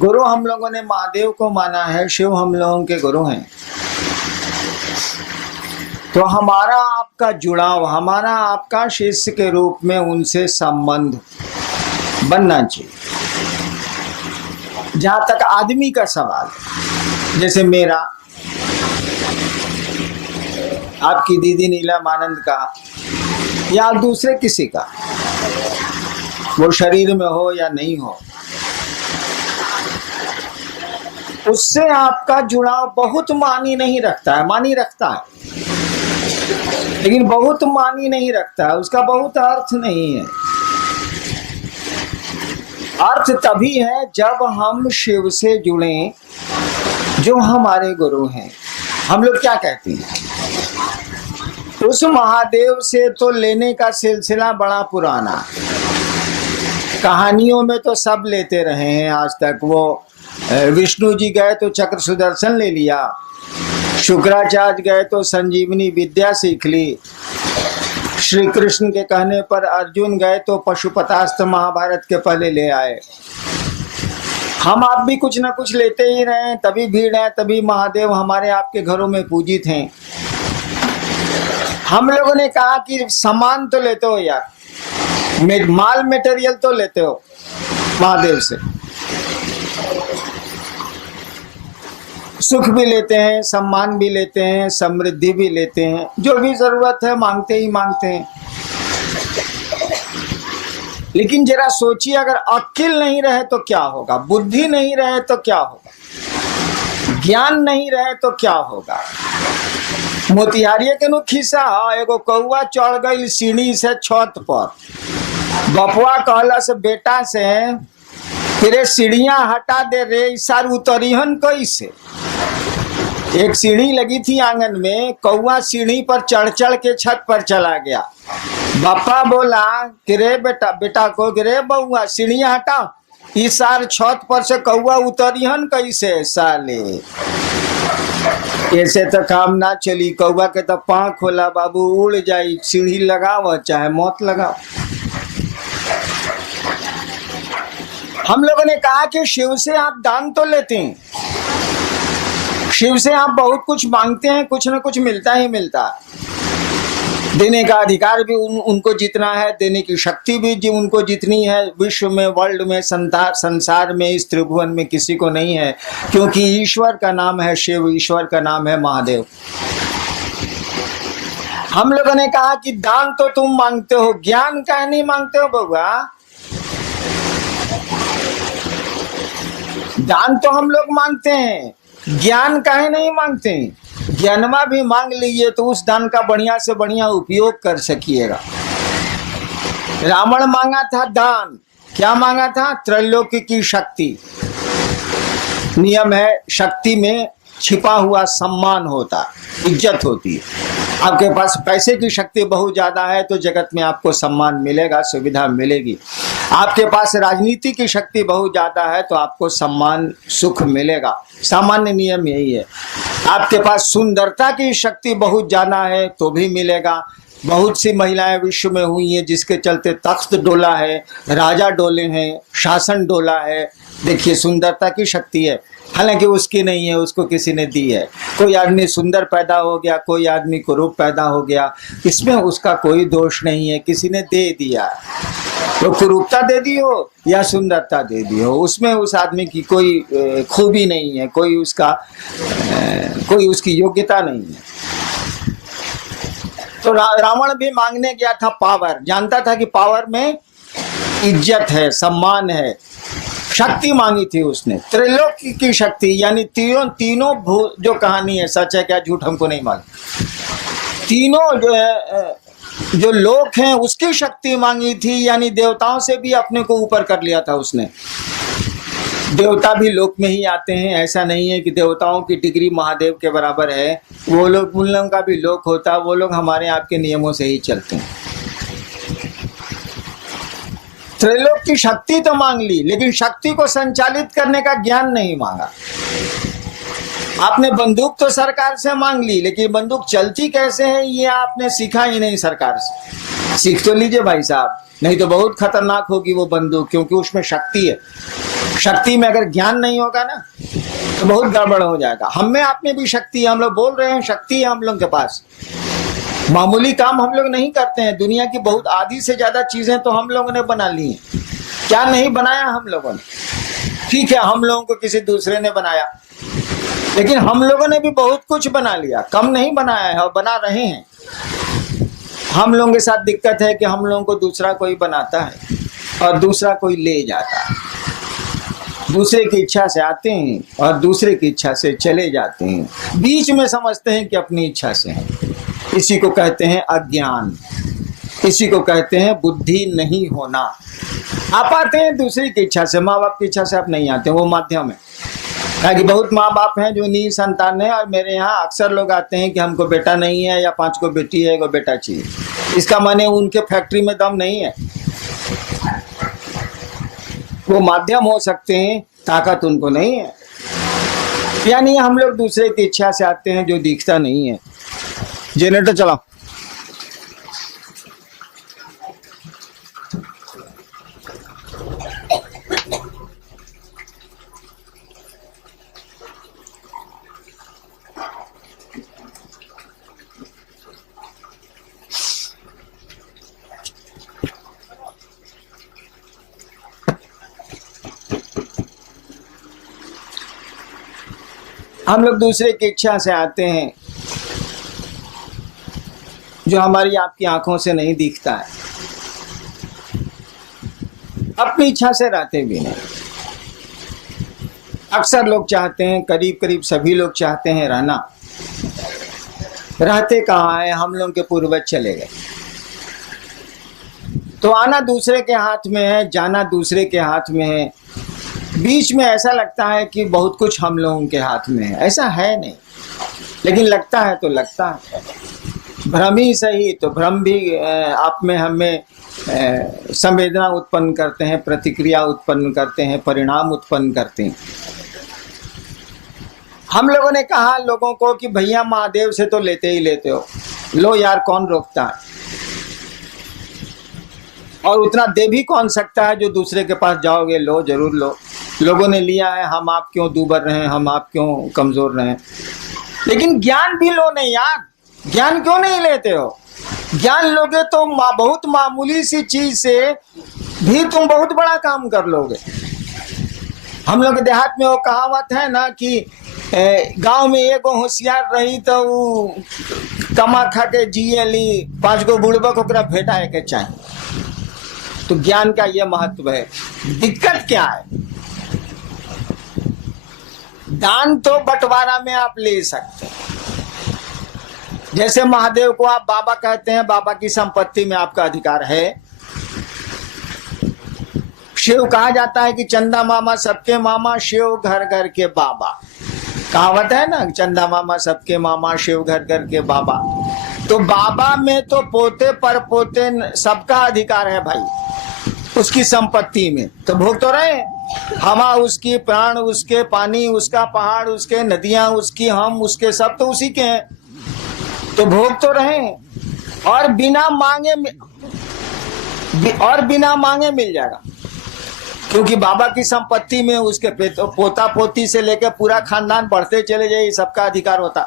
गुरु हम लोगों ने महादेव को माना है, शिव हम लोगों के गुरु हैं। तो हमारा आपका जुड़ाव, हमारा आपका शिष्य के रूप में उनसे संबंध बनना चाहिए। जहां तक आदमी का सवाल, जैसे मेरा आपकी दीदी नीलम का या दूसरे किसी का, वो शरीर में हो या नहीं हो, उससे आपका जुड़ाव बहुत मानी नहीं रखता है। मानी रखता है लेकिन बहुत मानी नहीं रखता है, उसका बहुत अर्थ नहीं है। अर्थ तभी है जब हम शिव से जुड़े जो हमारे गुरु हैं। हम लोग क्या कहते हैं, उस महादेव से तो लेने का सिलसिला बड़ा पुराना, कहानियों में तो सब लेते रहे हैं आज तक। वो विष्णु जी गए तो चक्र सुदर्शन ले लिया, शुक्राचार्य गए तो संजीवनी विद्या सीख ली, श्री कृष्ण के कहने पर अर्जुन गए तो पशुपतास्त्र महाभारत के पहले ले आए। हम आप भी कुछ ना कुछ लेते ही रहे, तभी भीड़ है, तभी महादेव हमारे आपके घरों में पूजित हैं। हम लोगों ने कहा कि सामान तो लेते हो यार, माल मटेरियल तो लेते हो महादेव से, सुख भी लेते हैं, सम्मान भी लेते हैं, समृद्धि भी लेते हैं, जो भी जरूरत है मांगते ही मांगते हैं। लेकिन जरा सोचिए, अगर अक्ल नहीं रहे तो क्या होगा, बुद्धि नहीं रहे तो क्या होगा, ज्ञान नहीं रहे तो क्या होगा। मोतिहारिये के नु खिस्सा, एगो कौआ चढ़ गई सीढ़ी से छत पर, बपुआ कहला से बेटा से, तेरे सीढ़ियां हटा दे रे, सार उतरिहन कैसे। एक सीढ़ी लगी थी आंगन में, कौआ सीढ़ी पर चढ़ चढ़ के छत पर चला गया। बापा बोला कि रे बेटा, बेटा को कि रे बउआ सीढ़ियां हटा, इस सार छत पर से कौआ उतरिहन कैसे साले। ऐसे तो काम ना चली, कौआ के तो पाँव खोला बाबू, उड़ जाई, सीढ़ी लगाओ चाहे मौत लगाओ। हम लोगों ने कहा कि शिव से आप दान तो लेते हैं, शिव से आप बहुत कुछ मांगते हैं, कुछ ना कुछ मिलता ही मिलता है। देने का अधिकार भी उनको जितना है, देने की शक्ति भी उनको जितनी है, विश्व में, वर्ल्ड में, संसार में, इस त्रिभुवन में किसी को नहीं है, क्योंकि ईश्वर का नाम है शिव, ईश्वर का नाम है महादेव। हम लोगों ने कहा कि दान तो तुम मांगते हो, ज्ञान काहे नहीं मांगते हो बउआ। दान तो हम लोग मांगते हैं, ज्ञान काहे नहीं मांगते हैं। ज्ञानमा भी मांग लीजिए तो उस दान का बढ़िया से बढ़िया उपयोग कर सकिएगा। रावण मांगा था दान, क्या मांगा था, त्रैलोक्य की शक्ति। नियम है, शक्ति में छिपा हुआ सम्मान होता, इज्जत होती है। आपके पास पैसे की शक्ति बहुत ज्यादा है तो जगत में आपको सम्मान मिलेगा, सुविधा मिलेगी। आपके पास राजनीति की शक्ति बहुत ज्यादा है तो आपको सम्मान, सुख मिलेगा। सामान्य नियम यही है। आपके पास सुंदरता की शक्ति बहुत ज्यादा है तो भी मिलेगा। बहुत सी महिलाएं विश्व में हुई हैं जिसके चलते तख्त डोला है, राजा डोले हैं, शासन डोला है। देखिए, सुंदरता की शक्ति है, हालांकि उसकी नहीं है, उसको किसी ने दी है। कोई आदमी सुंदर पैदा हो गया, कोई आदमी कुरूप पैदा हो गया, इसमें उसका कोई दोष नहीं है, किसी ने दे दिया। तो कुरूपता दे दी हो या सुंदरता दे दी हो, उसमें उस आदमी की कोई खूबी नहीं है, कोई उसकी योग्यता नहीं है। तो रावण भी मांगने गया था पावर, जानता था कि पावर में इज्जत है, सम्मान है, शक्ति मांगी थी उसने, त्रिलोकी की शक्ति, यानी तीनों जो कहानी है, सच है क्या झूठ हमको नहीं मालूम, तीनों जो लोक हैं उसकी शक्ति मांगी थी, यानी देवताओं से भी अपने को ऊपर कर लिया था उसने। देवता भी लोक में ही आते हैं, ऐसा नहीं है कि देवताओं की डिग्री महादेव के बराबर है। वो लोग, उन लोगों का भी लोक होता, वो लोग हमारे आपके नियमों से ही चलते हैं। त्रैलोक की शक्ति तो मांग ली, लेकिन शक्ति को संचालित करने का ज्ञान नहीं मांगा। आपने बंदूक तो सरकार से मांग ली, लेकिन बंदूक चलती कैसे है ये आपने सीखा ही नहीं सरकार से। सीख तो लीजिए भाई साहब, नहीं तो बहुत खतरनाक होगी वो बंदूक, क्योंकि उसमें शक्ति है। शक्ति में अगर ज्ञान नहीं होगा ना तो बहुत गड़बड़ हो जाएगा। हम में आप में भी शक्ति है, हम लोग बोल रहे हैं शक्ति है हम लोग के पास। मामूली काम हम लोग नहीं करते हैं, दुनिया की बहुत आधी से ज्यादा चीजें तो हम लोगों ने बना ली हैं। क्या नहीं बनाया हम लोगों ने? ठीक है, हम लोगों को किसी दूसरे ने बनाया, लेकिन हम लोगों ने भी बहुत कुछ बना लिया, कम नहीं बनाया है और बना रहे हैं। हम लोगों के साथ दिक्कत है कि हम लोगों को दूसरा कोई बनाता है और दूसरा कोई ले जाता है। दूसरे की इच्छा से आते हैं और दूसरे की इच्छा से चले जाते हैं, बीच में समझते हैं कि अपनी इच्छा से हैं। इसी को कहते हैं अज्ञान, इसी को कहते हैं बुद्धि नहीं होना। आप आते हैं दूसरी की इच्छा से, माँ बाप की इच्छा से आप नहीं आते, वो माध्यम है। कि बहुत माँ बाप हैं जो निसंतान है, और मेरे यहाँ अक्सर लोग आते हैं कि हमको बेटा नहीं है या 5 को बेटी है, 1 बेटा चाहिए। इसका माने उनके फैक्ट्री में दम नहीं है, वो माध्यम हो सकते हैं, ताकत उनको नहीं है। यानी हम लोग दूसरे की इच्छा से आते हैं जो दिखता नहीं है। जनरेटर चलाओ। हम लोग दूसरे की इच्छा से आते हैं जो हमारी आपकी आंखों से नहीं दिखता है, अपनी इच्छा से रहते भी नहीं। अक्सर लोग चाहते हैं, करीब करीब सभी लोग चाहते हैं रहना, रहते कहाँ है? हम लोग के पूर्वज चले गए, तो आना दूसरे के हाथ में है, जाना दूसरे के हाथ में है। बीच में ऐसा लगता है कि बहुत कुछ हम लोगों के हाथ में है, ऐसा है नहीं, लेकिन लगता है तो लगता है। भ्रम ही सही, तो भ्रम भी आप में हमें संवेदना उत्पन्न करते हैं, प्रतिक्रिया उत्पन्न करते हैं, परिणाम उत्पन्न करते हैं। हम लोगों ने कहा लोगों को कि भैया महादेव से तो लेते ही लेते हो, लो यार कौन रोकता है, और उतना दे भी कौन सकता है जो दूसरे के पास जाओगे, लो जरूर लो। लोगों ने लिया है, हम आप क्यों दूबर रहे हैं, हम आप क्यों कमजोर रहे हैं। लेकिन ज्ञान भी लो नहीं यार, ज्ञान क्यों नहीं लेते हो? ज्ञान लोगे तो बहुत मामूली सी चीज से भी तुम बहुत बड़ा काम कर लोगे। हम लोग देहात में वो कहावत है ना कि गांव में एगो होशियार रही तो वो कमा खा के जिए ली, 5 गो बुड़बक ओकरा भेटाए के चाहिए। तो ज्ञान का ये महत्व है। दिक्कत क्या है? दान तो बंटवारा में आप ले सकते हैं, जैसे महादेव को आप बाबा कहते हैं, बाबा की संपत्ति में आपका अधिकार है। शिव कहा जाता है कि चंदा मामा सबके मामा, शिव घर घर के बाबा। कहावत है ना, चंदा मामा सबके मामा, शिव घर घर के बाबा। तो बाबा में तो पोते पर पोते सबका अधिकार है भाई, उसकी संपत्ति में तो भोग तो रहे। हवा उसकी, प्राण उसके, पानी उसका, पहाड़ उसके, नदियां उसकी, हम उसके, सब तो उसी के हैं, तो भोग तो रहे। और बिना मांगे मिल जाएगा, क्योंकि बाबा की संपत्ति में उसके पोता पोती से लेकर पूरा खानदान बढ़ते चले जाए, सबका अधिकार होता।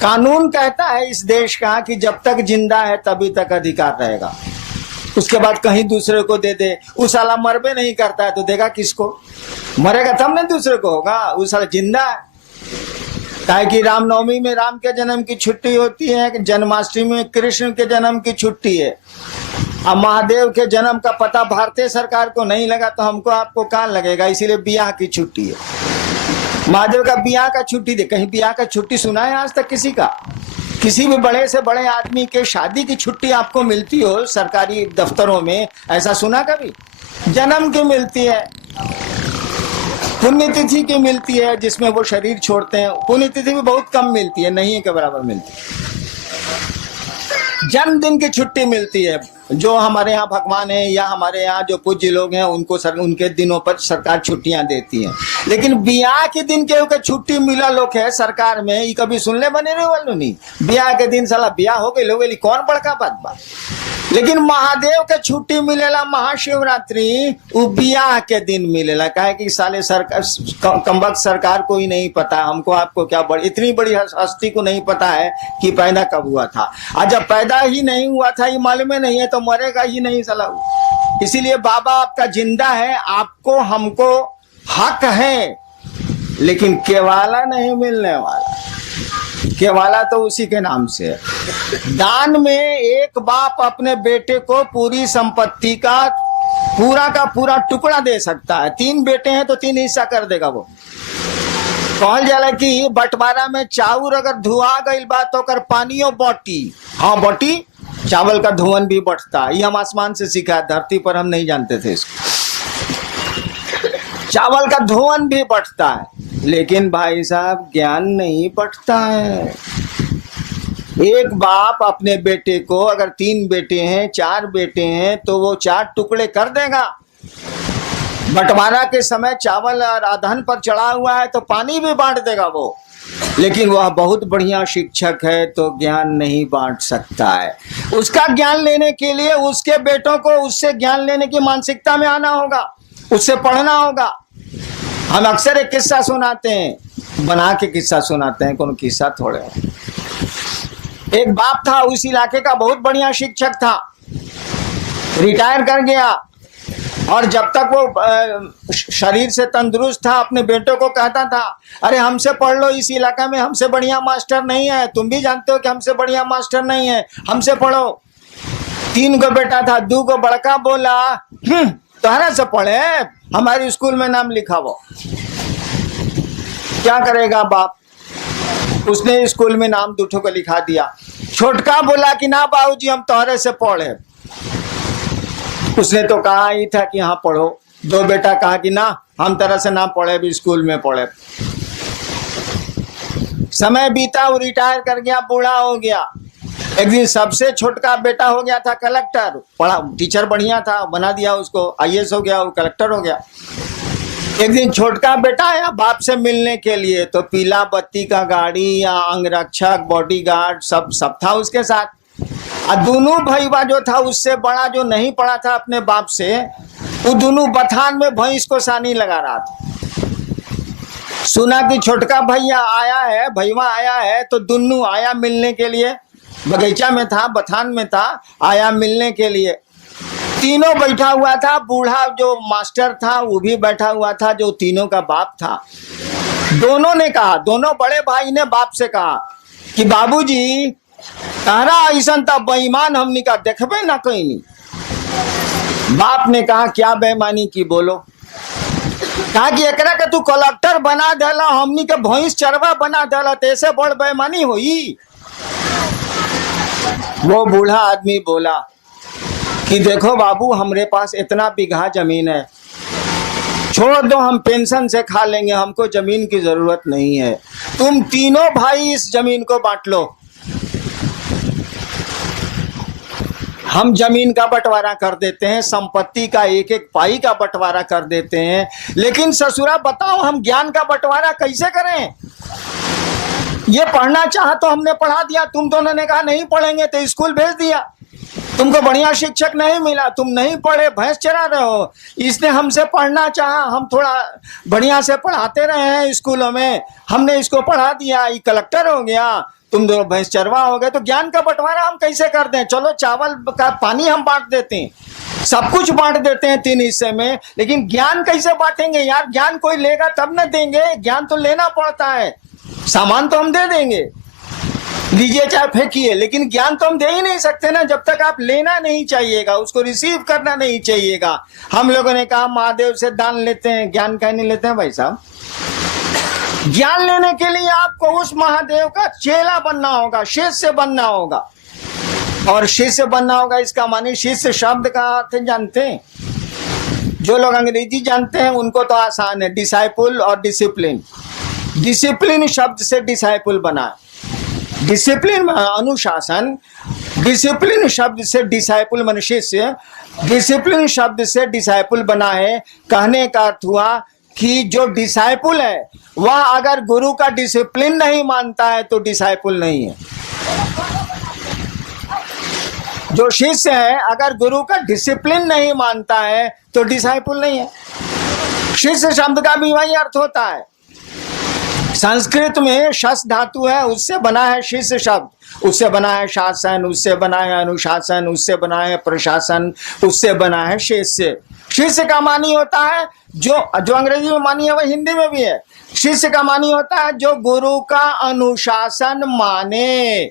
कानून कहता है इस देश का कि जब तक जिंदा है तभी तक अधिकार रहेगा, उसके बाद कहीं दूसरे को दे दे। उस साला मरबे नहीं करता है तो देगा किसको? मरेगा तब ना दूसरे को होगा, उस साला जिंदा है। काहे कि रामनवमी में राम के जन्म की छुट्टी होती है, जन्माष्टमी में कृष्ण के जन्म की छुट्टी है। अब महादेव के जन्म का पता भारतीय सरकार को नहीं लगा तो हमको आपको कहाँ लगेगा, इसीलिए बियाह की छुट्टी है। महादेव का बियाह का छुट्टी दे, कहीं बियाह का छुट्टी सुना है आज तक किसी का? किसी भी बड़े से बड़े आदमी के शादी की छुट्टी आपको मिलती हो सरकारी दफ्तरों में, ऐसा सुना कभी? जन्म की मिलती है, पुण्यतिथि की मिलती है जिसमें वो शरीर छोड़ते हैं, पुण्यतिथि भी बहुत कम मिलती है, नहीं के बराबर मिलती है। जन्मदिन की छुट्टी मिलती है, जो हमारे यहाँ भगवान है या हमारे यहाँ जो पूज्य लोग हैं उनको उनके दिनों पर सरकार छुट्टियां देती है, लेकिन ब्याह के दिन के छुट्टी मिला लोग है सरकार में, ये कभी सुनने बने रहे वालों नहीं। ब्याह के दिन साला ब्याह हो गए लोग, कौन बड़का बात बा। लेकिन महादेव के छुट्टी मिलेला महाशिवरात्रि, वो ब्याह के दिन मिलेला। काहे कि साले सरकार कमबख्त सरकार को ही नहीं पता, हमको आपको क्या इतनी बड़ी हस्ती को नहीं पता है कि पैदा कब हुआ था। और जब पैदा ही नहीं हुआ था ये मालूम नहीं है तो मरेगा ही नहीं साला। इसीलिए बाबा आपका जिंदा है, आपको हमको हक है, लेकिन केवाला नहीं मिलने वाला। केवाला तो उसी के नाम से है। दान में एक बाप अपने बेटे को पूरी संपत्ति का पूरा टुकड़ा दे सकता है। 3 बेटे हैं तो 3 हिस्सा कर देगा वो। कहल जाला कि बंटवारा में चाउर अगर धुआ गई बात तो कर पानियों बटी, हाँ बटी, चावल का धुआं भी बढ़ता है। ये हम आसमान से सीखा है, धरती पर हम नहीं जानते थे इसको। चावल का धुआं भी बढ़ता है, लेकिन भाई साहब ज्ञान नहीं बढ़ता है। एक बाप अपने बेटे को, अगर 3 बेटे हैं 4 बेटे हैं तो वो 4 टुकड़े कर देगा। बंटवारा के समय चावल और अधन पर चढ़ा हुआ है तो पानी भी बांट देगा वो, लेकिन वह बहुत बढ़िया शिक्षक है तो ज्ञान नहीं बांट सकता है। उसका ज्ञान लेने के लिए उसके बेटों को उससे ज्ञान लेने की मानसिकता में आना होगा, उससे पढ़ना होगा। हम अक्सर एक किस्सा सुनाते हैं, बना के किस्सा सुनाते हैं, कोनो किस्सा थोड़े। एक बाप था, उस इलाके का बहुत बढ़िया शिक्षक था, रिटायर कर गया, और जब तक वो शरीर से तंदुरुस्त था अपने बेटों को कहता था, अरे हमसे पढ़ लो, इस इलाका में हमसे बढ़िया मास्टर नहीं है, तुम भी जानते हो कि हमसे बढ़िया मास्टर नहीं है, हमसे पढ़ो। 3 गो बेटा था, 2 गो बड़का बोला तुम्हारा से पढ़े, हमारे स्कूल में नाम लिखाओ। क्या करेगा बाप, उसने स्कूल में नाम 2 को लिखा दिया। छोटका बोला कि ना बाबूजी हम तुम्हारे से पढ़े, उसने तो कहा ही था कि हाँ पढ़ो। 2 बेटा कहा कि ना हम तरह से ना पढ़े, भी स्कूल में पढ़े। समय बीता, वो रिटायर कर गया, बूढ़ा हो गया। एक दिन सबसे छोटका बेटा हो गया था कलेक्टर, पढ़ा टीचर बढ़िया था, बना दिया उसको, IAS हो गया, वो कलेक्टर हो गया। एक दिन छोटका बेटा आया बाप से मिलने के लिए, तो पीला बत्ती का गाड़ी या अंगरक्षक बॉडीगार्ड सब था उसके साथ। और दोनों भैया जो था उससे बड़ा, जो नहीं पढ़ा था अपने बाप से, वो दोनों बथान में भैंस को सानी लगा रहा था। सुना कि छोटका भैया आया है, तो दोनों आया मिलने के लिए। बगीचा में था, बथान में था, आया मिलने के लिए। तीनों बैठा हुआ था, बूढ़ा जो मास्टर था वो भी बैठा हुआ था, जो तीनों का बाप था। दोनों ने कहा, दोनों बड़े भाई ने बाप से कहा कि बाबूजी तारा ऐसा था बेईमान, हमने कहा देखबे ना कहीं नहीं। बाप ने कहा क्या बेईमानी की, बोलो। कहा कि एकरा के तू कलेक्टर बना देला, हमनी के भैंस चरवा बना देला, तो ऐसे बड़ बेईमानी हुई। वो बूढ़ा आदमी बोला कि देखो बाबू, हमरे पास इतना बीघा जमीन है, छोड़ दो, हम पेंशन से खा लेंगे, हमको जमीन की जरूरत नहीं है, तुम तीनों भाई इस जमीन को बांट लो। हम जमीन का बंटवारा कर देते हैं, संपत्ति का एक एक पाई का बंटवारा कर देते हैं, लेकिन ससुरा बताओ हम ज्ञान का बंटवारा कैसे करें। ये पढ़ना चाहा तो हमने पढ़ा दिया, तुम दोनों ने कहा नहीं पढ़ेंगे तो स्कूल भेज दिया। तुमको बढ़िया शिक्षक नहीं मिला, तुम नहीं पढ़े, भैंस चरा रहे हो। इसने हमसे पढ़ना चाहा, हम थोड़ा बढ़िया से पढ़ाते रहे हैं स्कूलों में, हमने इसको पढ़ा दिया, ये कलेक्टर हो गया, तुम दोनों भैंस चरवा हो गए। तो ज्ञान का बंटवारा हम कैसे कर दें। चलो चावल का पानी हम बांट देते हैं, सब कुछ बांट देते हैं 3 हिस्से में, लेकिन ज्ञान कैसे बांटेंगे यार। ज्ञान कोई लेगा तब न देंगे, ज्ञान तो लेना पड़ता है। सामान तो हम दे देंगे, लीजिए चाहे फेंकिए, लेकिन ज्ञान तो हम दे ही नहीं सकते ना जब तक आप लेना नहीं चाहिएगा, उसको रिसीव करना नहीं चाहिएगा। हम लोगों ने कहा महादेव से दान लेते हैं, ज्ञान कहीं नहीं लेते हैं भाई साहब। ज्ञान लेने के लिए आपको उस महादेव का चेला बनना होगा, शिष्य बनना होगा। और शिष्य बनना होगा इसका माने, शिष्य शब्द का अर्थ जानते हैं? जो लोग अंग्रेजी जानते हैं उनको तो आसान है, डिसाइपुल और डिसिप्लिन। डिसिप्लिन शब्द से डिसाइपुल बना, डिसिप्लिन अनुशासन, डिसिप्लिन शब्द से डिसाइपल मन शिष्य, डिसिप्लिन शब्द से डिसाइपल बना है। कहने का अर्थ हुआ कि जो डिसाइपल है वह अगर गुरु का डिसिप्लिन नहीं मानता है तो डिसाइपल नहीं है। जो शिष्य है अगर गुरु का डिसिप्लिन नहीं मानता है तो डिसाइपल नहीं है। शिष्य शब्द का भी वही अर्थ होता है। संस्कृत में शस धातु है, उससे बना है शिष्य शब्द, उससे बना है शासन, उससे बना है अनुशासन, उससे बना है प्रशासन, उससे बना है शिष्य। शिष्य का मानी होता है जो अंग्रेजी में मानी है वह हिंदी में भी है। शिष्य का मानी होता है जो गुरु का अनुशासन माने।